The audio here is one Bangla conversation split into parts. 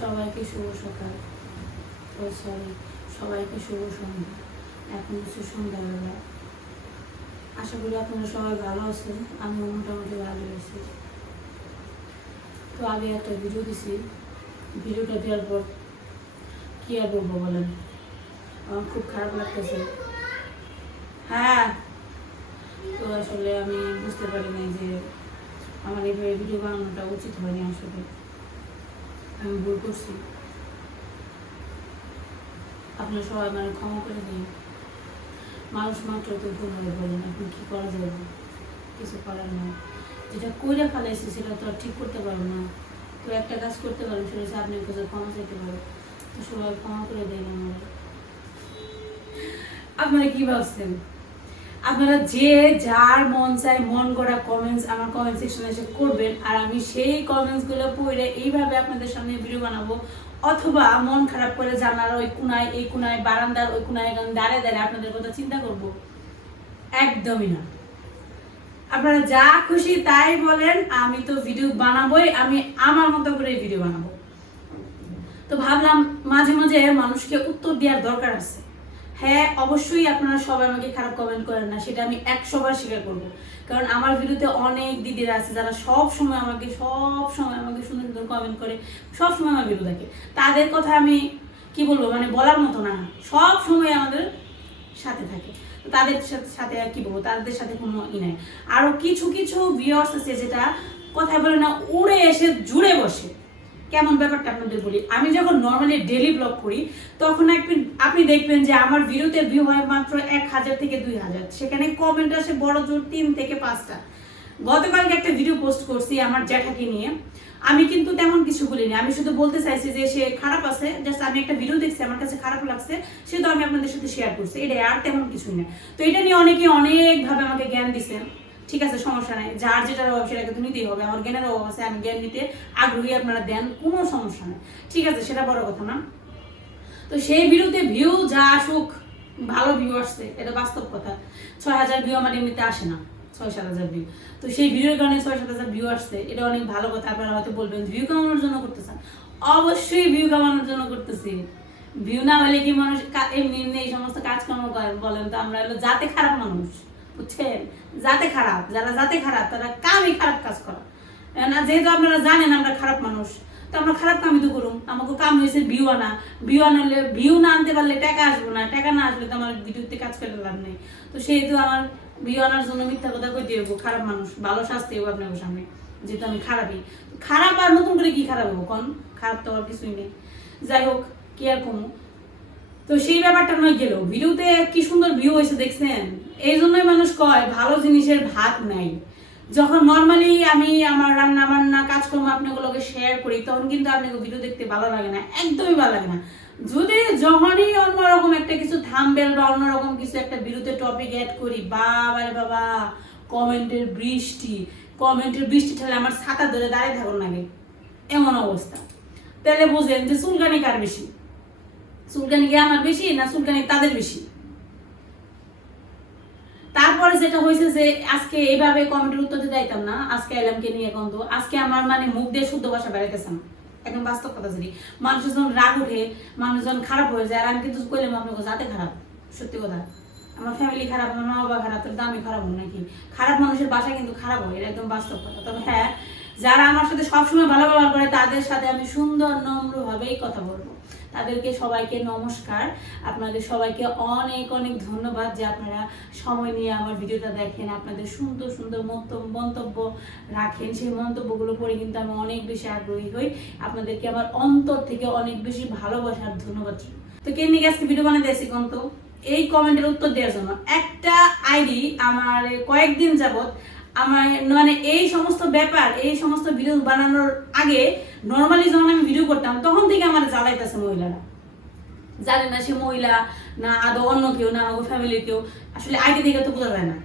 সবাইকে শুভ সকাল। ও সরি সবাইকে শুভ সন্ধ্যা। এখন হচ্ছে সন্ধ্যাবেলা। আশা করি আপনারা সবাই ভালো আছেন। আমিও মোটামুটি ভালো আছি। তো আগে একটা ভিডিও দিছি। ভিডিওটা দেওয়ার পর কী আর বলব বলেন? আমার খুব খারাপ লাগতেছে। হ্যাঁ তো আসলে আমি বুঝতে পারি নাই যে আমার এইভাবে ভিডিও বানানোটা উচিত হয়নি আসলে। আমি ভুল করছি? আপনার সবাই মানে ক্ষমা করে দিন। মানুষ মাত্র তো ভুল হয়ে বলেন এখন কি করা যাবে? কিছু করার নয় যেটা কইরা ফেলাইছি সেটা তো আর ঠিক করতে পারব না। তো একটা কাজ করতে পারেন, সেটা হচ্ছে আপনি কাছে ক্ষমা চাইতে পারেন। তো সবাই ক্ষমা করে দেন আমার। আপনারা কি ভাবছেন? আপনারা যে যার মন চায়, মন গড়া কমেন্টস আমার কমেন্ট সেকশনে এসে করবেন। আর আমি সেই কমেন্টসগুলো পড়ে এইভাবে আপনাদের সামনে ভিডিও বানাবো। অথবা মন খারাপ করে জানার ওই কোনায়, এই কোনায়, বারান্দার ওই কোনায় দাঁড়িয়ে দাঁড়িয়ে আপনাদের কথা চিন্তা করব। একদমই না। আপনারা যা খুশি তাই বলেন, আমি তো ভিডিও বানাবোই, আমি আমার মতো করে ভিডিও বানাবো। তো ভাবলাম মাঝে মাঝে মানুষকে উত্তর দেওয়ার দরকার আছে। হ্যাঁ অবশ্যই আপনারা সবাই আমাকে খারাপ কমেন্ট করেন না, সেটা আমি একশোবার স্বীকার করব। কারণ আমার ভিডিওতে অনেক দিদিরা আছে যারা সব সময় আমাকে, সব সময় আমাকে সুন্দর সুন্দর কমেন্ট করে, সব সময় আমার ভিডিও দেখে তাদের কথা আমি কি বলব মানে বলার মতো না, সব সময় আমাদের সাথে থাকে। তাদের সাথে আর কি বলব, তাদের সাথে কোনো ই নাই। আরও কিছু কিছু ভিউয়ার্স আছে যেটা কথা বলে না, উড়ে এসে জুড়ে বসে। কেমন ব্যাপারটা আপনাদের বলি? আমি যখন নর্মালি ডেলি ব্লগ করি, তখন একদিন আপনি দেখবেন যে আমার ভিডিওতে ভিউ হয় মাত্র এক হাজার থেকে দুই হাজার। সেখানে কমেন্ট আসে বড় জোর তিন থেকে পাঁচটা। গতকালকে একটা ভিডিও পোস্ট করছি আমার জ্যাঠাকে নিয়ে। আমি কিন্তু তেমন কিছু বলিনি। আমি শুধু বলতে চাইছি যে সে খারাপ আছে জাস্ট আমি একটা ভিডিও দেখছি, আমার কাছে খারাপ লাগছে সেটা আমি আপনাদের সাথে শেয়ার করছি। এটা আর তেমন কিছুই না তো এটা নিয়ে অনেকে অনেকভাবে আমাকে জ্ঞান দিছেন ঠিক আছে, সমস্যা নাই। যার যেটার অভাব সেটাকে তো নিতেই হবে। আমার জ্ঞানের অভাব আছে, আমি জ্ঞান নিতে আগ্রহী, আপনারা দেন, কোনো সমস্যা নেই। ঠিক আছে, সেটা বড় কথা না। তো সেই ভিডিওতে ভিউ যা আসুক, ভালো ভিউ আসছে, এটা বাস্তব কথা। ছয় হাজার ভিউ আমার এমনিতে আসে না, ছয় সাত হাজার ভিউ তো সেই ভিডিওর কারণে ছয় সাত হাজার ভিউ আসছে, এটা অনেক ভালো কথা। আপনারা হয়তো বলবেন ভিউ কামানোর জন্য করতেছেন? অবশ্যই ভিউ কামানোর জন্য করতেছি। ভিউ না হলে কি মানুষ এমনি এমনি এই সমস্ত কাজকর্ম করেন, বলেন তো, আমরা হলো জাতে খারাপ মানুষ। বুঝছেন? জাতে খারাপ, যারা জাতে খারাপ, তারা কামই খারাপ কাজ করা। না যেহেতু আপনারা জানেন আমরা খারাপ মানুষ, তো আমরা খারাপ কামই তো করুম। আমাকে কাম হয়েছে ভিউ আনা। ভিউ আনালে, ভিউ না আনতে পারলে টাকা আসব না। টাকা না আসলে তো আমার ভিডিওতে কাজ করে লাভ নেই। তো সেহেতু আমার ভিউ আনার জন্য মিথ্যা কথা কই দিয়ে খারাপ মানুষ, ভালো শাস্তি হব আপনার সামনে, যেহেতু আমি খারাপই। খারাপ আর নতুন করে কি খারাপ হব কোন? খারাপ তো আর কিছুই নেই। যাই হোক, কি আর কমু? তো সেই ব্যাপারটা নয় গেল। ভিডিওতে কি সুন্দর ভিউ হয়েছে দেখছেন? এই জন্যই মানুষ কয়, ভালো জিনিসের ভাত নাই। যখন নর্মালি আমি আমার রান্না বান্না কাজকর্ম আপনাগুলোকে শেয়ার করি, তখন কিন্তু আপনাকে ভিডিও দেখতে ভালো লাগে না, একদমই ভালো লাগে না। যদি যখনই অন্যরকম একটা কিছু থামবেল বা অন্যরকম কিছু একটা বিরুদ্ধে টপিক অ্যাড করি বাবা রে বাবা, কমেন্টের বৃষ্টি কমেন্টের বৃষ্টি ঠেলে আমার ছাতা ধরে দাঁড়িয়ে থাকুন লাগে এমন অবস্থা। তাহলে বুঝেন যে চুলকানি কার বেশি? চুলকানি কি আমার বেশি না চুলকানি তাদের বেশি? তারপরে যেটা হয়েছে যে আজকে এইভাবে কমেন্টের উত্তর দিতে যাইতাম না, আজকে এলাম কে নিয়ে এখন তো আজকে আমার মানে মুখ দিয়ে শুদ্ধ ভাষা বেড়াইতেছে না। একদম বাস্তব কথা যদি যখন রাগ উঠে মানুষজন খারাপ হয়ে যায়, আর আমি কিন্তু কইলাম আপনাকে যাতে খারাপ, সত্যি কথা। আমার ফ্যামিলি খারাপ, আমার মা বাবা খারাপ, তোর দামি খারাপ হন নাকি? খারাপ মানুষের বাসা কিন্তু খারাপ হয়, এটা একদম বাস্তব কথা। তবে হ্যাঁ যারা আমার সাথে সবসময় ভালো ব্যবহার করে, তাদের সাথে আমি সুন্দর, নম্রভাবেই কথা বলব। তাদেরকে সবাইকে নমস্কার। আপনাদের সবাইকে অনেক অনেক ধন্যবাদ যে আপনারা সময় নিয়ে আমার ভিডিওটা দেখেন, আপনাদের সুন্দর সুন্দর মন্তব্য রাখেন। সেই মন্তব্যগুলো পড়ে কিন্তু আমি অনেক বেশি আগ্রহী হই। আপনাদেরকে আমার অন্তর থেকে অনেক বেশি ভালোবাসার ধন্যবাদ। তো কে নিয়ে আজকে ভিডিও বানাতে এসেছি কন্ত? এই কমেন্টের উত্তর দেওয়ার জন্য। একটা আইডি আমার কয়েকদিন যাবত আমার মানে এই সমস্ত ব্যাপার, এই সমস্ত ভিডিও বানানোর আগে নর্মালি যখন আমি ভিডিও করতাম, তখন থেকে আমার জ্বালাইতেছে মহিলারা। জানে না সে মহিলা না আদৌ অন্য কেউ, না আমার ফ্যামিলির কেউ। আসলে আইডি দেখে তো বোঝা যায় না।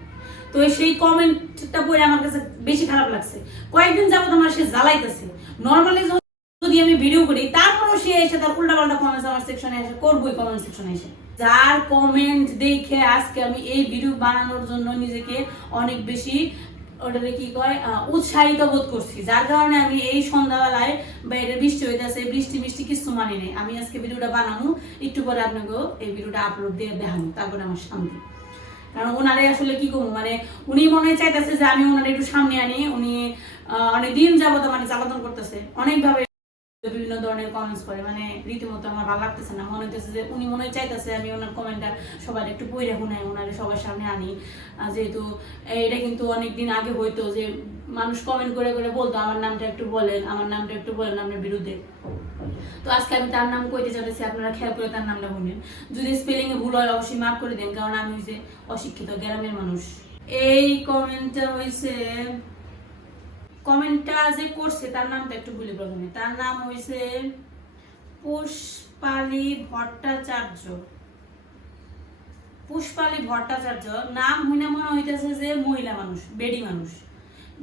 তো সেই কমেন্টটা পড়ে আমার কাছে বেশি খারাপ লাগছে। কয়েকদিন যাবত আমার সে জ্বালাইতেছে। নর্মালি যদি আমি ভিডিও করি, তারপরও সে এসে তার উল্টা পাল্টা কমেন্টস আমার সেকশনে এসে করবোই কমেন্ট সেকশনে এসে। যার কমেন্ট দেখে আজকে আমি এই ভিডিও বানানোর জন্য নিজেকে অনেক বেশি ওটারে কি কয় উৎসাহিত বোধ করছি। যার কারণে আমি এই সন্ধ্যাবেলায় বাইরে বৃষ্টি হইতেছে, বৃষ্টি মিষ্টি কিছু মানি নেই। আমি আজকে ভিডিওটা বানাবো একটু পরে আপনাকে এই ভিডিওটা আপলোড দিয়ে দেখাবো তারপরে আমার সামনে। কারণ ওনারে আসলে কি করব মানে উনি মনে চাইতেছে যে আমি ওনারে একটু সামনে আনি, উনি অনেক দিন যাবত মানে জ্বালাতন করতেছে। অনেকভাবে বিভিন্ন ধরনের কমেন্টস করে। মানে রীতিমতো আমার ভালো লাগতেছে না। মনে হইতেছে যে উনি মনে চাইতেছে আমি ওনার কমেন্টটা সবার একটু পইরে শুনাই, ওনারে সবার সামনে আনি। যেহেতু এটা কিন্তু অনেক দিন আগে হইতো যে মানুষ কমেন্ট করে করে বলতো, আমার নামটা একটু বলেন, আমার নামটা একটু বলেন আপনার বিরুদ্ধে। তো আজকে আমি তার নাম কইতে চাইতেছি, আপনারা খেয়াল করে তার নামটা শুনেন। যদি স্পেলিং এ ভুল হয়, অবশ্যই মাফ করে দেন, কারণ আমি হইছে অশিক্ষিত, গ্রামের মানুষ। এই কমেন্টটা হইছে কমেন্টটা যে করছে, তার নামটা একটু বলি প্রথমে। তার নাম হইছে পুষ্পালি ভট্টাচার্য। পুষ্পালি ভট্টাচার্য, নাম হইনা মনে হইতেছে যে মহিলা মানুষ, বেডি মানুষ।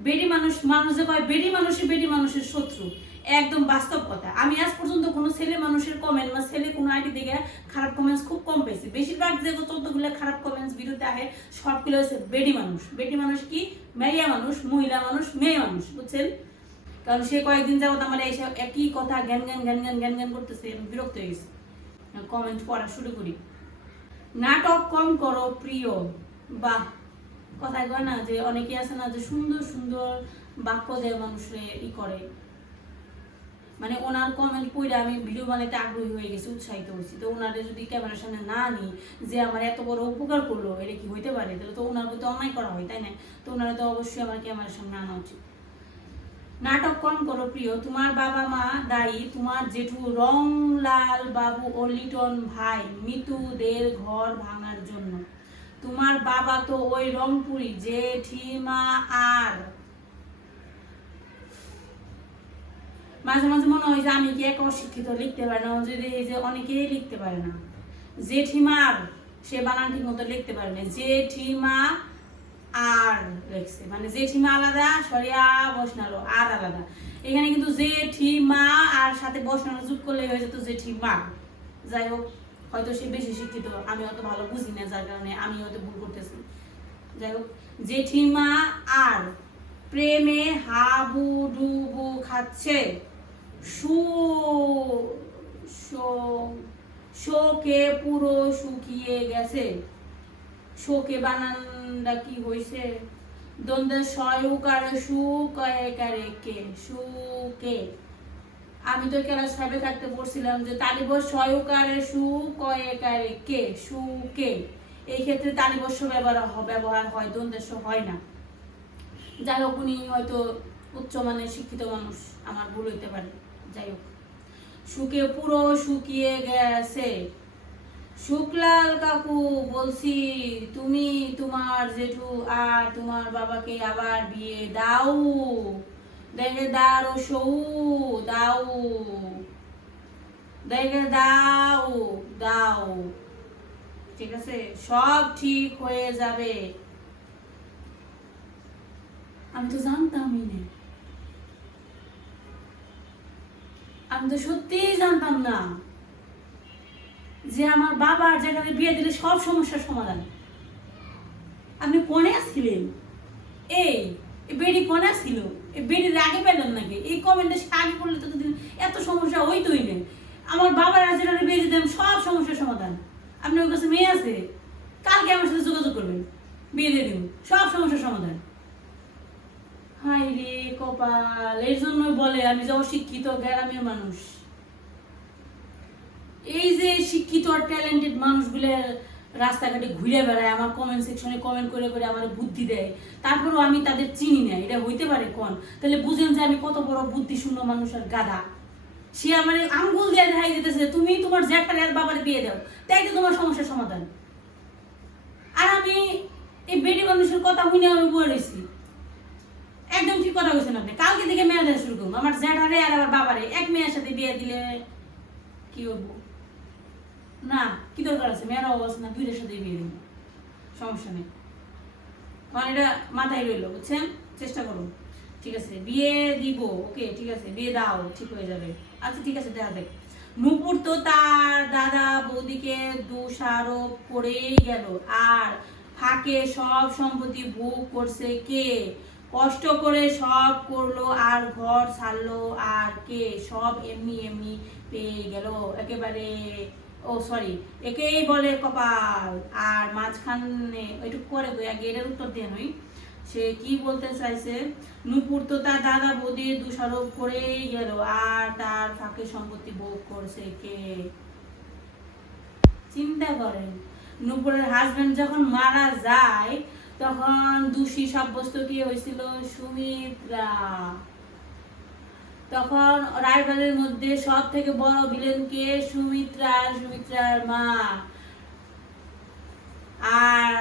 বেডি মানুষ মানুষ যে কয়, বেডি মানুষই বেডি মানুষের শত্রু। একদম বাস্তব কথা। আমি আজ পর্যন্ত কোনো ছেলে মানুষের কমেন্ট বা ছেলে কোনো আইডি দেখে খারাপ কমেন্টস খুব কম পেয়েছি। বেশিরভাগ যে যতগুলো খারাপ কমেন্টস বিরুদ্ধে আহে, সবগুলো হচ্ছে বেডি মানুষ। বেডি মানুষ কি? মেরিয়া মানুষ, মহিলা মানুষ, মেয়ে মানুষ, বুঝছেন? কারণ সে কয়েকদিন যাবত আমার এইসব একই কথা জ্ঞান জ্ঞান জ্ঞান জ্ঞান জ্ঞান জ্ঞান করতেছে, আমি বিরক্ত হয়ে গেছি। কমেন্ট পড়া শুরু করি। নাটক কম করো, প্রিয়। বাহ! কথায় কয় না যে অনেকে আছে না যে সুন্দর সুন্দর বাক্য দেয় মানুষে ই করে। মানে ওনার কমেন্ট পড়ে আমি ভিডিও বানাইতে আগ্রহী হয়ে গেছি, উৎসাহিত হয়েছি। তো ওনারে যদি ক্যামেরার সামনে না আনি যে আমার এত বড় উপকার করল, এটা কি হইতে পারে? তাহলে তো ওনার প্রতি অন্যায় করা হয়, তাই না? তো ওনারা তো অবশ্যই আমার ক্যামেরার সামনে আনা উচিত। নাটক কম করো প্রিয়, তোমার বাবা মা দায়ী, তোমার জেঠু রংলাল বাবু ও লিটন ভাই মিতুদের ঘর ভাঙার জন্য। তোমার বাবা তো ওই রংপুরি জেঠিমা আর মাঝে মাঝে মনে হয় যে আমি কি এক অশিক্ষিত লিখতে পারি না যদি এই যে অনেকেই লিখতে পারে না। জেঠিমার সে বানান ঠিক মতো লিখতে পারে না। জেঠিমা আর লেখছে। মানে জেঠিমা আলাদা, সরিয়া বসনালো আর আলাদা। এখানে কিন্তু জেঠিমা আর সাথে বসনালো যোগ করলে হয়ে যেত জেঠিমা। যাই হোক, হয়তো সে বেশি শিক্ষিত, আমি অত ভালো বুঝি না, যার কারণে আমি হয়তো ভুল করতেছি। যাই হোক, জেঠিমা আর প্রেমে হাবু ডুবু খাচ্ছে। সু শোকে পুরো শুকিয়ে গেছে। শোকে বানানটা কি হইছে? দ্বন্দ্বে সয়ুকারে সুকয়ে কারে কে? সুকে আমি তো ক্লাস ফাইভে থাকতে পড়ছিলাম যে তালিব সয়ুকারে সু কয়ে কারে কে? সুকে এই ক্ষেত্রে তালিবস্য ব্যবহার ব্যবহার হয় দ্বন্দ্বের হয় না। যাই হোক, উনি হয়তো উচ্চমানের শিক্ষিত মানুষ, আমার ভুল হইতে পারে। যাই হোক শুকে পুরো শুকিয়ে গেছে। শুক্লাল কাকু, বলছি তুমি তোমার জেঠু আর তোমার বাবাকে আবার বিয়ে দাও। দেখে দাও সৌ দাও। দেখে দাও দাও। ঠিক আছে? সব ঠিক হয়ে যাবে। আমি তো জানতামই না। আমি তো সত্যিই জানতাম না যে আমার বাবার যেখানে বিয়ে দিলে সব সমস্যার সমাধান। আপনি কোনে আসছিলেন? এই বেডি কোনে আসছিল? এই বেডির আগে পেলেন নাকি? এই কমেন্টে আগে করলে তো এত সমস্যা হইতই না। আমার বাবার আর যেখানে বিয়ে দিতাম সব সমস্যার সমাধান। আপনি ওর কাছে মেয়ে আছে, কালকে আমার সাথে যোগাযোগ করবেন। বিয়ে দিয়ে দিব সব সমস্যার সমাধান। হাই রে কপাল, এর জন্য বলে, আমি যে অশিক্ষিত গ্রামের মানুষ। এই যে শিক্ষিত ট্যালেন্টেড মানুষগুলো রাস্তাঘাটে ঘুরে বেড়ায়, আমার কমেন্ট সেকশনে কমেন্ট করে করে আমার বুদ্ধি দেয় আমি তাদের চিনি না, এটা হইতে পারে কোন? তাহলে বুঝেন যে আমি কত বড় বুদ্ধিশূন্য মানুষ আর গাধা। সে আমার আঙ্গুল দিয়ে দেখাই দিতেছে তুমি তোমার জ্যাঠার আর বাবার বিয়ে দাও, তাই তো তোমার সমস্যার সমাধান। আর আমি এই বেটি মানুষের কথা শুনে আমি বলে রয়েছি একদম ঠিক কথা বলছেন আপনি। কালকে থেকে মেয়ে দেওয়া শুরু করব। আমার জ্যাঠারে আর আমার বাবারে। এক মেয়ের সাথে বিয়ে দিলে কি হব? না, কি দরকার আছে? মেয়ের অবস্থা না? দুইটার সাথে বিয়ে দিব। সমস্যা নেই। কারণ এটা মাথায় রইল, বুঝছেন? চেষ্টা করুন। ঠিক আছে, বিয়ে দিব, ওকে? ঠিক আছে, বিয়ে দাও, ঠিক হয়ে যাবে। আচ্ছা ঠিক আছে, দেখা দেখ নুপুর তো তার দাদা বৌদিকে দোষারোপ করেই গেল। আর ফাঁকে সব সম্পত্তি ভোগ করছে কে? কষ্ট করে সব করল, আর ঘর ছাড়লো, আর কে? সব এমনি এমনি পেয়ে গেল। একেবারে, ও সরি একেই বলে কপাল। আর মাঝখানে, ওইটুকু করে গো আগে এটার উত্তর দিয়ে নই। সে কি বলতে চাইছে? নুপুর তো তার দাদা বৌদি দোষারোপ করেই গেল, আর তার ফাঁকে সম্পত্তি ভোগ করছে কে? চিন্তা করেন, নুপুরের হাজবেন্ড যখন মারা যায় তখন দোষী সাব্যস্ত কি হয়েছিল? সুমিত্রা। তখন রায়বাড়ির মধ্যে সব থেকে বড় ভিলেন কে? সুমিত্রা, সুমিত্রার মা। আর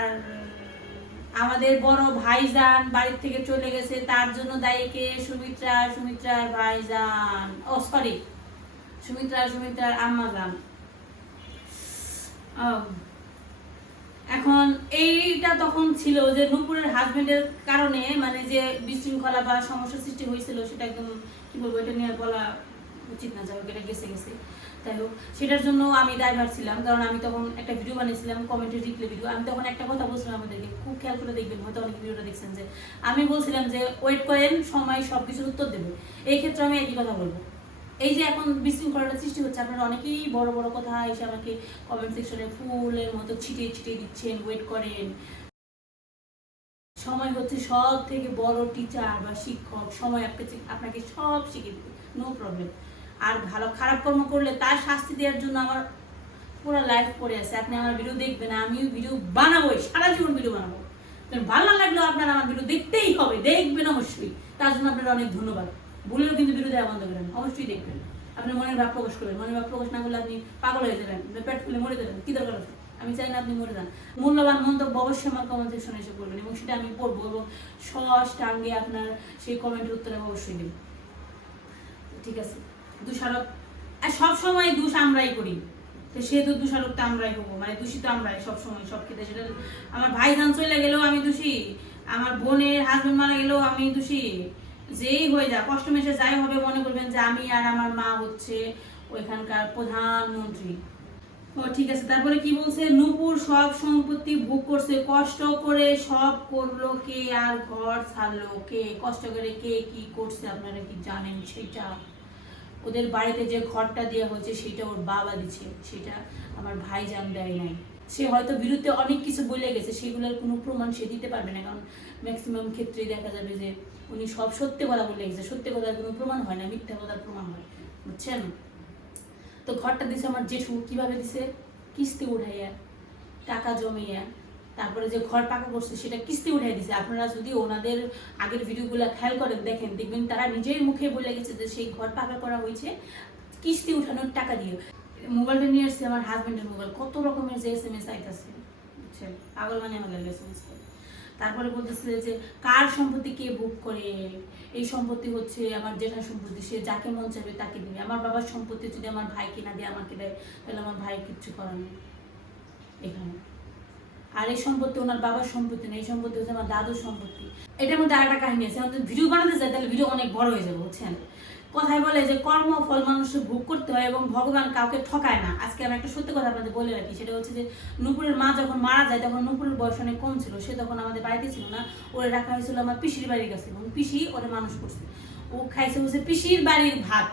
আমাদের বড় ভাইজান বাড়ির থেকে চলে গেছে, তার জন্য দায়ী কে? সুমিত্রা, সুমিত্রার ভাইজান। ও সরি সুমিত্রা, সুমিত্রার আম্মাজান ও এখন এইটা তখন ছিল যে নূপুরের হাজবেন্ডের কারণে মানে যে বিশৃঙ্খলা বা সমস্যা সৃষ্টি হয়েছিল, সেটা একদম, কি বলব, এটা নিয়ে বলা উচিত না। হোক, এটা গেছে গেছে। তাই হোক, সেটার জন্য আমি ড্রাইভার ছিলাম, কারণ আমি তখন একটা ভিডিও বানিয়েছিলাম কমেন্টে রিপ্লে ভিডিও আমি তখন একটা কথা বলছিলাম আমাদেরকে খুব খেয়াল করে দেখবেন, হয়তো অনেক ভিডিওটা দেখছেন যে, আমি বলছিলাম যে ওয়েট করেন, সময় সব কিছুর উত্তর দেবে। এই ক্ষেত্রে আমি একই কথা বলব। এই যে এখন বিশৃঙ্খলাটা সৃষ্টি হচ্ছে, আপনারা অনেকেই বড় বড় কথা এসে আমাকে কমেন্ট সেকশনে ফুলের মতো ছিটিয়ে ছিটিয়ে দিচ্ছেন ওয়েট করেন। সময় হচ্ছে সব থেকে বড় টিচার বা শিক্ষক, সময় আপনাকে আপনাকে সব শিখিয়ে দেবে নো প্রবলেম আর ভালো খারাপ কর্ম করলে তার শাস্তি দেওয়ার জন্য আমার পুরো লাইফ পড়ে আছে, আপনি আমার ভিডিও দেখবেন, আমিও ভিডিও বানাবোই, সারা জীবন ভিডিও বানাবো। ভালো না লাগলেও আপনারা আমার ভিডিও দেখতেই হবে, দেখবেন অবশ্যই। তার জন্য আপনারা অনেক ধন্যবাদ। ভুলেও কিন্তু ভিডিও দেওয়া বন্ধ করেন, অবশ্যই দেখবেন। আপনি মনের ভাব প্রকাশ করবেন। মনের ভাব প্রকাশ না করলে আপনি পাগল হয়ে যাবেন পেট ফুলে মরে যাবেন। কি দরকার আছে? আমি চাই না আপনি মরে যান। মূল্যবান মন্তব্য অবশ্যই আমার কমেন্ট সেকশনে এসে করবেন এবং সেটা আমি পড়ব এবং টাঙ্গে আপনার সেই কমেন্টের উত্তরে আমি অবশ্যই দেব। ঠিক আছে? দোষারোপ আর সব সময় দোষ আমরাই করি। তো সেহেতু দোষারোপটা আমরাই হব মানে দূষিত আমরাই সব সময় সব ক্ষেত্রে সেটা আমার ভাই ধান চলে গেলেও আমি দোষী, আমার বোনের হাজবেন্ড মারা গেলেও আমি দোষী। যেই হয়ে যা কষ্ট মেশে যাই হবে, মনে করবেন যে আমি আর আমার মা হচ্ছে ওইখানকার প্রধানমন্ত্রী। ও ঠিক আছে, তারপরে কি বলছে? নূপুর সব সম্পত্তি ভোগ করছে, কষ্ট করে সব করল কে আর ঘর ছাড়লো কে? কষ্ট করে কে কি করছে আপনারা কি জানেন সেটা? ওদের বাড়িতে যে ঘরটা দেওয়া হয়েছে, সেটা ওর বাবা দিচ্ছে, সেটা আমার ভাইজান দেয় নাই। সে হয়তো বিরুদ্ধে অনেক কিছু বলে গেছে, সেগুলোর কোনো প্রমাণ সে দিতে পারবে না, কারণ ম্যাক্সিমাম ক্ষেত্রেই দেখা যাবে যে উনি সব সত্যি কথা বলে গেছে। সত্যি কথার কোনো প্রমাণ হয় না, মিথ্যা কথার প্রমাণ হয়, বুঝছেন? তো ঘরটা দিছে আমার জেঠু, কীভাবে দিছে? কিস্তি উঠাইয়া, টাকা জমিয়া তারপরে যে ঘর পাকা করছে সেটা কিস্তি উঠাই দিছে। আপনারা যদি ওনাদের আগের ভিডিওগুলো খেয়াল করেন, দেখেন, দেখবেন তারা নিজের মুখে বলে গেছে যে সেই ঘর পাকা করা হয়েছে, কিস্তি উঠানোর টাকা দিয়ে। মোবাইলটা নিয়ে আসছে আমার হাজব্যান্ডের মোবাইল। কত রকমের যে এস এম এস আইতেছে, বুঝছেন? পাগল মানে আমাদের এস এম এস তারপরে বলতেছে যে, কার সম্পত্তি কে বুক করে? এই সম্পত্তি হচ্ছে আমার জেঠার সম্পত্তি, সে যাকে মন চাইবে তাকে দিবে। আমার বাবার সম্পত্তি যদি আমার ভাইকে না দেয়, আমাকে দেয়, তাহলে আমার ভাই কিচ্ছু করার নেই এখানে। আর এই সম্পত্তি ওনার বাবার সম্পত্তি নেই এই সম্পত্তি হচ্ছে আমার দাদুর সম্পত্তি। এটার মধ্যে আর একটা কাহিনী আছে। আমাদের ভিডিও বানাতে চাই তাহলে ভিডিও অনেক বড় হয়ে যাবে, বুঝছেন? কথায় বলে যে কর্ম ফল মানুষের ভোগ করতে হয় এবং ভগবান কাউকে ঠকায় না। আজকে আমি একটা সত্যি কথা আপনাদের বলে রাখি, সেটা হচ্ছে যে নুপুরের মা যখন মারা যায় তখন নুপুরের বয়স অনেক কম ছিল, সে তখন আমাদের বাড়িতে ছিল না, ওরে রাখা হয়েছিল আমার পিসির বাড়ির কাছে এবং পিসি ওরে মানুষ করছে। ও খাইছে হচ্ছে পিসির বাড়ির ভাত।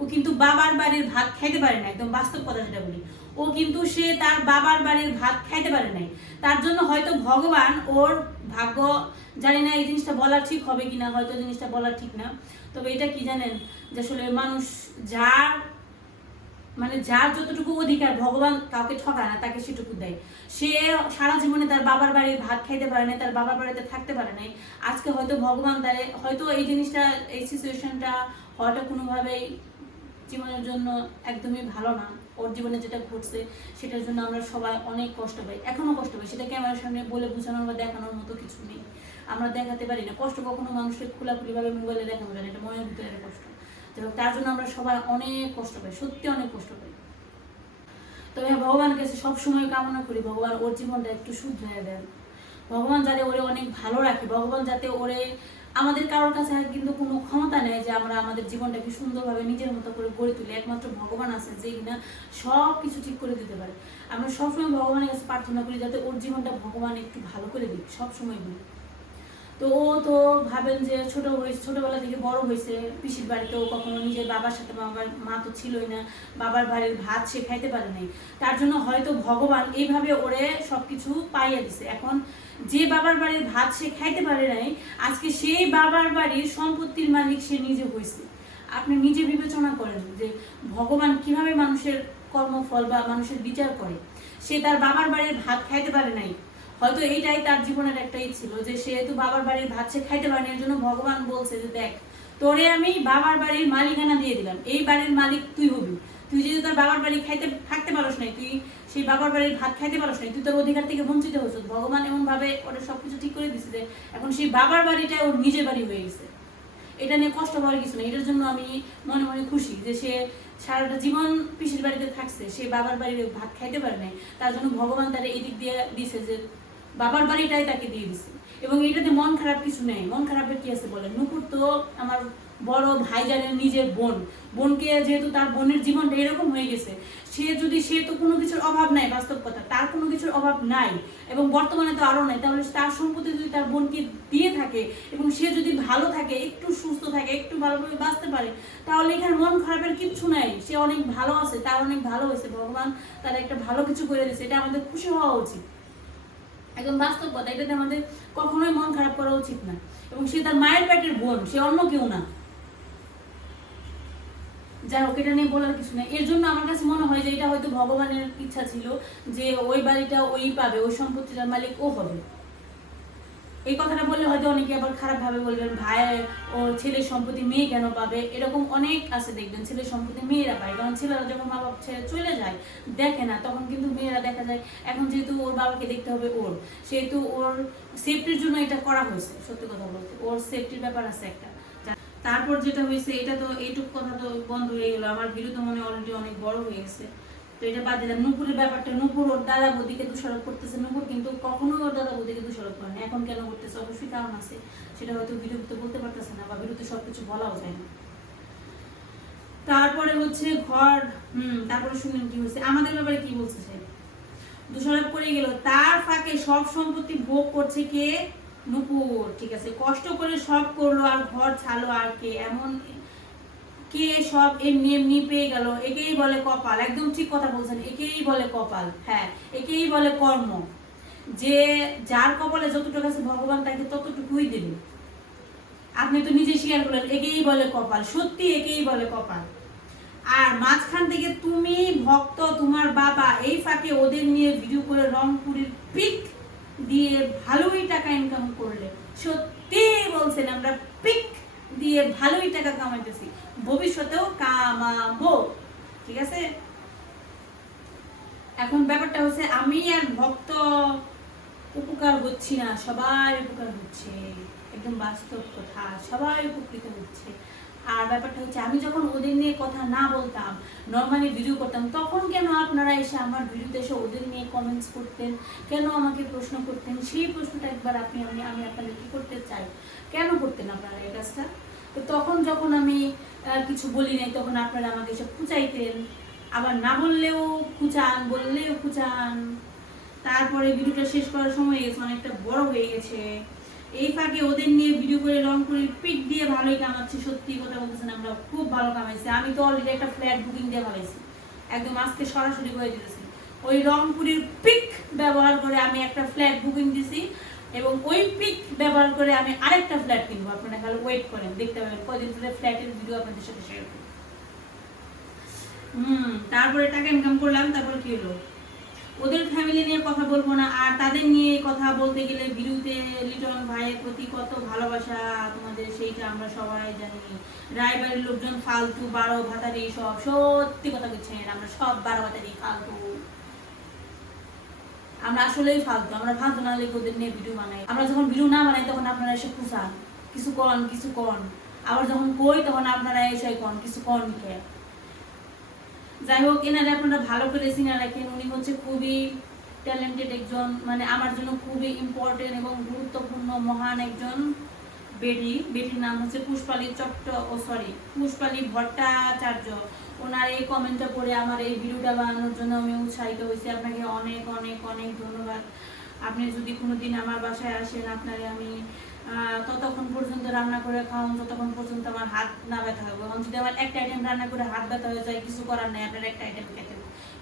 ও কিন্তু বাবার বাড়ির ভাত খাইতে পারে না একদম বাস্তব কথা যেটা বলি। ও কিন্তু সে তার বাবার বাড়ির ভাত খাইতে পারে নাই। তার জন্য হয়তো ভগবান ওর ভাগ্য, জানি না এই জিনিসটা বলা ঠিক হবে কিনা, হয়তো জিনিসটা বলা ঠিক না। তবে এটা কি জানেন যে আসলে মানুষ যার মানে যার যতটুকু অধিকার ভগবান কাউকে ঠকায় না, তাকে সেটুকু দেয়। সে সারা জীবনে তার বাবার বাড়ির ভাত খাইতে পারে না তার বাবার বাড়িতে থাকতে পারে নাই। আজকে হয়তো ভগবান তারে, হয়তো এই জিনিসটা, এই সিচুয়েশনটা হওয়াটা কোনোভাবেই জীবনের জন্য একদমই ভালো না। ওর জীবনে যেটা ঘটছে সেটার জন্য আমরা সবাই অনেক কষ্ট পাই। এখনও কষ্ট পাই। সেটা ক্যামেরার সামনে বলে বোঝানোর বা দেখানোর মতো কিছু নেই। আমরা দেখাতে পারি না। কষ্ট কখনো মানুষের খোলাখুলিভাবে মোবাইলে দেখানো যায় এটা মনের ভিতরে একটা কষ্ট। হোক, তার জন্য আমরা সবাই অনেক কষ্ট পাই। সত্যি অনেক কষ্ট পাই। তবে হ্যাঁ, ভগবানের কাছে সবসময় কামনা করি ভগবান ওর জীবনটা একটু শুদ্ধ হয়ে দেন। ভগবান যাতে ওরে অনেক ভালো রাখে। ভগবান যাতে ওরে আমাদের কারোর কাছে কিন্তু কোনো ক্ষমতা নেই যে আমরা আমাদের জীবনটাকে সুন্দরভাবে নিজের মতো করে গড়ে তুলি। একমাত্র ভগবান আছে যে কিনা সব কিছু ঠিক করে দিতে পারে। আমরা সবসময় ভগবানের কাছে প্রার্থনা করি যাতে ওর জীবনটা ভগবান একটু ভালো করে দিক, সবসময় বলি। তো ও তো ভাবেন যে ছোট হয়েছে ছোটবেলা থেকে বড় হয়েছে পিসির বাড়িতে ও কখনো নিজের বাবার সাথে বাবার মা তো ছিলই না, বাবার বাড়ির ভাত সে খাইতে পারে নাই। তার জন্য হয়তো ভগবান এইভাবে ওরে সবকিছু পাইয়া দিছে। এখন যে বাবার বাড়ির ভাত সে খাইতে পারে নাই, আজকে সেই বাবার বাড়ির সম্পত্তির মালিক সে নিজে হয়েছে আপনি নিজে বিবেচনা করেন যে ভগবান কীভাবে মানুষের কর্মফল বা মানুষের বিচার করে। সে তার বাবার বাড়ির ভাত খাইতে পারে নাই হয়তো এইটাই তার জীবনের একটাই ছিল যে সেহেতু বাবার বাড়ির ভাত সে খাইতে পারেনি, এর জন্য ভগবান বলছে যে দেখ, তোরে আমি বাবার বাড়ির মালিকানা দিয়ে দিলাম, এই বাড়ির মালিক তুই হবি। তুই যদি তোর বাবার বাড়ি খাইতে, থাকতে পারস নাই, তুই সেই বাবার বাড়ির ভাত খাইতে পারস নাই, তুই তোর অধিকার থেকে বঞ্চিত হয়েছ ভগবান এমন ভাবে ওরা সবকিছু ঠিক করে দিছে যে এখন সেই বাবার বাড়িটা ওর নিজের বাড়ি হয়ে গেছে। এটা নিয়ে কষ্ট হওয়ার কিছু নেই, এটার জন্য আমি মনে মনে খুশি যে সে সারাটা জীবন পিসির বাড়িতে থাকছে, সে বাবার বাড়ির ভাত খাইতে পারে নাই, তার জন্য ভগবান তার এই দিক দিয়ে দিছে যে বাবার বাড়িটাই তাকে দিয়ে দিছে। এবং এটাতে মন খারাপ কিছু নেই। মন খারাপের কি আছে বলে নুপুর তো আমার বড় ভাইজানের নিজের বোন। বোনকে যেহেতু তার বোনের জীবনটা এরকম হয়ে গেছে, সে যদি, সে তো কোনো কিছুর অভাব নাই, বাস্তব কথা। তার কোনো কিছুর অভাব নাই এবং বর্তমানে তো আরও নাই। তাহলে তার সম্পত্তি যদি তার বোনকে দিয়ে থাকে এবং সে যদি ভালো থাকে, একটু সুস্থ থাকে, একটু ভালোভাবে বাঁচতে পারে, তাহলে এখানে মন খারাপের কিচ্ছু নাই। সে অনেক ভালো আছে, তার অনেক ভালো হয়েছে। ভগবান তার একটা ভালো কিছু করে দিয়েছে। এটা আমাদের খুশি হওয়া উচিত। একদম বাস্তব কথা, এটাতে আমাদের কখনোই মন খারাপ করা উচিত না। এবং সে তার মায়ের পেটের বোন, সে অন্য কেউ না। যাই হোক, এটা নিয়ে বলার কিছু নেই। এর জন্য আমার কাছে মনে হয় যে এটা হয়তো ভগবানের ইচ্ছা ছিল যে ওই বাড়িটা ওই পাবে, ওই সম্পত্তিটার মালিক ও হবে। এই কথাটা বললে হয়তো অনেকে আবার খারাপ ভাবে বলবেন, ভাই, ও ছেলের সম্পত্তি মেয়ে কেন পাবে? এরকম অনেক আছে দেখবেন ছেলের সম্পত্তি মেয়েরা পায়। কারণ ছেলেরা যখন মা বাবা ছেড়ে চলে যায়, দেখে না, তখন কিন্তু মেয়েরা দেখা যায়, এখন যেহেতু ওর বাবাকে দেখতে হবে ওর, সেহেতু ওর সেফটির জন্য এটা করা হয়েছে, সত্যি কথা বলতে। ওর সেফটির ব্যাপার আছে একটা। তারপর যেটা হয়েছে, এটা তো এইটুক কথা তো বন্ধ হয়ে গেল। আমার বিরুদ্ধে মনে অলরেডি অনেক বড় হয়ে গেছে। এটা বাদ দিলাম। নুপুরের ব্যাপারটা, নুপুর ওর দাদা বৌদিকে দোষারোপ করতেছে। নুপুর কিন্তু কখনোই ওর দাদা বৌদিকে দোষারোপ করে না। এখন কেন করতেছে? অবশ্যই কারণ আছে। সেটা হয়তো বিরুদ্ধে বলতে পারতেছে না বা বিরুদ্ধে সবকিছু বলাও যায় না। তারপরে হচ্ছে ঘর, হুম, তারপরে শুনলেন কি হচ্ছে। আমাদের ব্যাপারে কি বলছে সে? দোষারোপ করে গেল। তার ফাঁকে সব সম্পত্তি ভোগ করছে কে? নুপুর। ঠিক আছে, কষ্ট করে সব করল আর ঘর ছাড়লো আর কে? এমন কে সব এমনি এমনি পেয়ে গেল, একেই বলে কপাল। একদম ঠিক কথা বলছেন, একেই বলে কপাল হ্যাঁ একেই বলে কর্ম। যে যার কপালে যতটুকু আছে ভগবান তাকে ততটুকুই দেবে। আপনি তো নিজে স্বীকার করলেন, একেই বলে কপাল, সত্যি একেই বলে কপাল। আর মাঝখান থেকে তুমি ভক্ত, তোমার বাবা, এই ফাঁকে ওদের নিয়ে ভিডিও করে রংপুরের পিক দিয়ে ভালোই টাকা ইনকাম করলে। সত্যি বলছেন, আমরা পিক দিয়ে ভালোই টাকা কামাইতেছি। ভবিষ্যতেও কামাবো। ঠিক আছে? এখন ব্যাপারটা হচ্ছে আমি আর ভক্ত উপকার হচ্ছি না, সবাই উপকার হচ্ছে। একদম বাস্তব কথা, সবাই উপকৃত হচ্ছে। আর ব্যাপারটা হচ্ছে আমি যখন ওদের নিয়ে কথা না বলতাম নর্মালি ভিডিও করতাম, তখন কেন আপনারা এসে আমার ভিডিওতে এসে ওদের নিয়ে কমেন্টস করতেন? কেন আমাকে প্রশ্ন করতেন? সেই প্রশ্নটা একবার আপনি, আমি আমি আপনাদের কি করতে চাই? কেন করতেন আপনারা এই কাজটা? তো তখন যখন আমি কিছু বলি নাই, তখন আপনারা আমাকে এসে খুঁচাইতেন। আবার না বললেও খুঁচান বললেও খুঁচান। তারপরে ভিডিওটা শেষ করার সময় গেছে, অনেকটা বড় হয়ে গেছে। এই ফাঁকে ওদের নিয়ে ভিডিও করে লং করে পিক দিয়ে ভালোই কামাচ্ছি, সত্যি কথা বলতেছেন, আমরা খুব ভালো কামাইছি। আমি তো অলরেডি একটা ফ্ল্যাট বুকিং দিয়ে ভালাইছি। একদম আজকে সরাসরি করে দিতেছি। ওই রংপুরের পিক ব্যবহার করে আমি একটা ফ্ল্যাট বুকিং দিছি। এবং ওই পিক ব্যবহার করে আমি আরেকটা ফ্ল্যাট কিনবো। আপনারা খালি ওয়েট করেন, দেখতে পাবেন কদিন ধরে ফ্ল্যাটের ভিডিও আপনাদের সাথে শেয়ার করব। হুম, তারপরে টাকা ইনকাম করলাম, তারপর কি হলো? ওদের ফ্যামিলি নিয়ে কথা বলব না, আর তাদের নিয়ে কথা বলতে গেলে বিরুতে লিটন ভাইয়ের প্রতি কত ভালোবাসা তোমাদের, সেইটা আমরা সবাই জানি। রায়বাড়ির লোকজন ফালতু, বারো ভাতারি সব, সত্যি কথা বলছেন আমরা সব বারো ভাতারি ফালতু। আমরা আসলেই ফালতু, আমরা ফালতু না লেগে ওদের নিয়ে ভিডিও বানাই। আমরা যখন ভিডিও না বানাই, তখন আপনারা এসে খুশান কিছু কন কিছু কন আবার যখন কই, তখন আপনারা এসে কন কিছু কন কে? যাই হোক, এনারে আপনারা ভালো করে চিনে রাখেন। উনি হচ্ছে খুবই ট্যালেন্টেড একজন মানে আমার জন্য খুবই ইম্পর্টেন্ট এবং গুরুত্বপূর্ণ, মহান একজন বেটি। বেটির নাম হচ্ছে পুষ্পালী চট্ট ও সরি পুষ্পালী ভট্টাচার্য। ওনার এই কমেন্টটা পড়ে আমার এই ভিডিওটা বানানোর জন্য আমি উৎসাহিত হয়েছি। আপনাকে অনেক অনেক অনেক ধন্যবাদ। আপনি যদি কোনোদিন আমার বাসায় আসেন আপনারে আমি ততক্ষণ পর্যন্ত রান্না করে খাওয়ান ততক্ষণ পর্যন্ত আমার হাত না ব্যথা হবে। এখন যদি আমার একটা আইটেম রান্না করে হাত ব্যথা হয়ে যায়, কিছু করার নেই, আপনার একটা আইটেম খেতে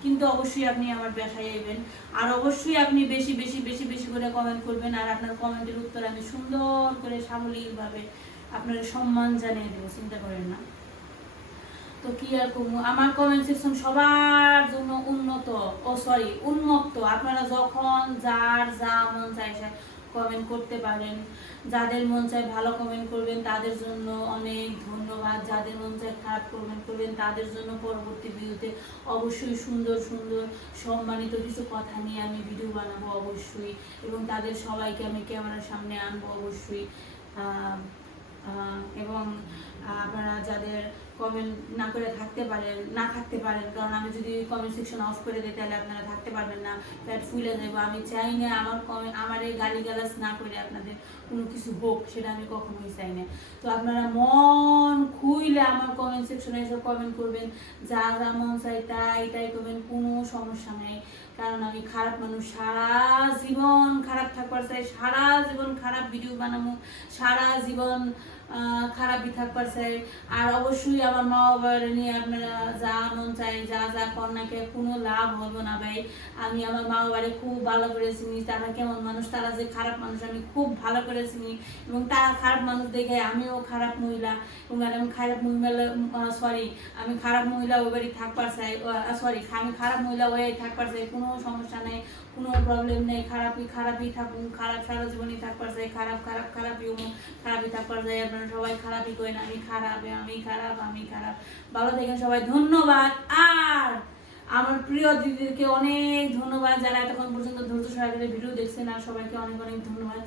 কিন্তু অবশ্যই আপনি আমার বাসায় আইবেন। আর অবশ্যই আপনি বেশি বেশি বেশি বেশি করে কমেন্ট করবেন আর আপনার কমেন্টের উত্তর আমি সুন্দর করে সাবলীলভাবে আপনার সম্মান জানিয়ে দেবো, চিন্তা করেন না। তো কি আর করব আমার কমেন্ট সেকশন সবার জন্য উন্নত। ও সরি উন্মুক্ত। আপনারা যখন যার যা মন চাইছে কমেন্ট করতে পারেন। যাদের মন চায় ভালো কমেন্ট করবেন, তাদের জন্য অনেক ধন্যবাদ। যাদের মন চায় খারাপ কমেন্ট করবেন, তাদের জন্য পরবর্তী ভিডিওতে অবশ্যই সুন্দর সুন্দর, সম্মানিত কিছু কথা নিয়ে আমি ভিডিও বানাবো অবশ্যই। এবং তাদের সবাইকে আমি ক্যামেরার সামনে আনব অবশ্যই। এবং আপনারা যাদের কমেন্ট না করে থাকতে পারেন, না থাকতে পারেন, কারণ আমি যদি কমেন্ট সেকশন অফ করে দিই, তাহলে আপনারা থাকতে পারবেন না প্যাট ফুলে যাব আমি চাই না আমার কমেন্ট আমার এই গালি গালাজ না করে আপনাদের কোনো কিছু হোক, সেটা আমি কখনোই চাই না। তো আপনারা মন খুইলে আমার কমেন্ট সেকশনে এসে কমেন্ট করবেন, যা যা মন চাই তাই তাই করবেন, কোনো সমস্যা নেই। কারণ আমি খারাপ মানুষ, সারা জীবন খারাপ থাকবার চাই, সারা জীবন খারাপ ভিডিও বানাবো সারা জীবন খারাপই থাকবার চাই আর অবশ্যই আমার মা বাবার নিয়ে আপনারা যা মন চাই, যা যা কন্যাকে কোনো লাভ হব না ভাই। আমি আমার মা বাবারে খুব ভালো করে চিনি, তারা কেমন মানুষ, তারা যে খারাপ মানুষ, আমি খুব ভালো করে চিনি। এবং তারা খারাপ মানুষ দেখে আমিও খারাপ মহিলা, এবং আমি খারাপ মহিলা সরি আমি খারাপ মহিলা ওই বাড়ি থাকবার চাই সরি আমি খারাপ মহিলা ওই থাকবার চাই, কোনো সমস্যা নেই। কোনো প্রবলেম নেই, খারাপই খারাপই থাকুন খারাপ সারা জীবনই থাকবার যাই খারাপ খারাপ, খারাপই খারাপই থাকবার যাই আপনারা সবাই খারাপই করেন, আমি খারাপ আমি খারাপ আমি খারাপ। ভালো থাকেন সবাই, ধন্যবাদ। আর আমার প্রিয় দিদিদেরকে অনেক ধন্যবাদ যারা এতক্ষণ পর্যন্ত ধৈর্য সহকারে ভিডিও দেখছেন, আর সবাইকে অনেক অনেক ধন্যবাদ।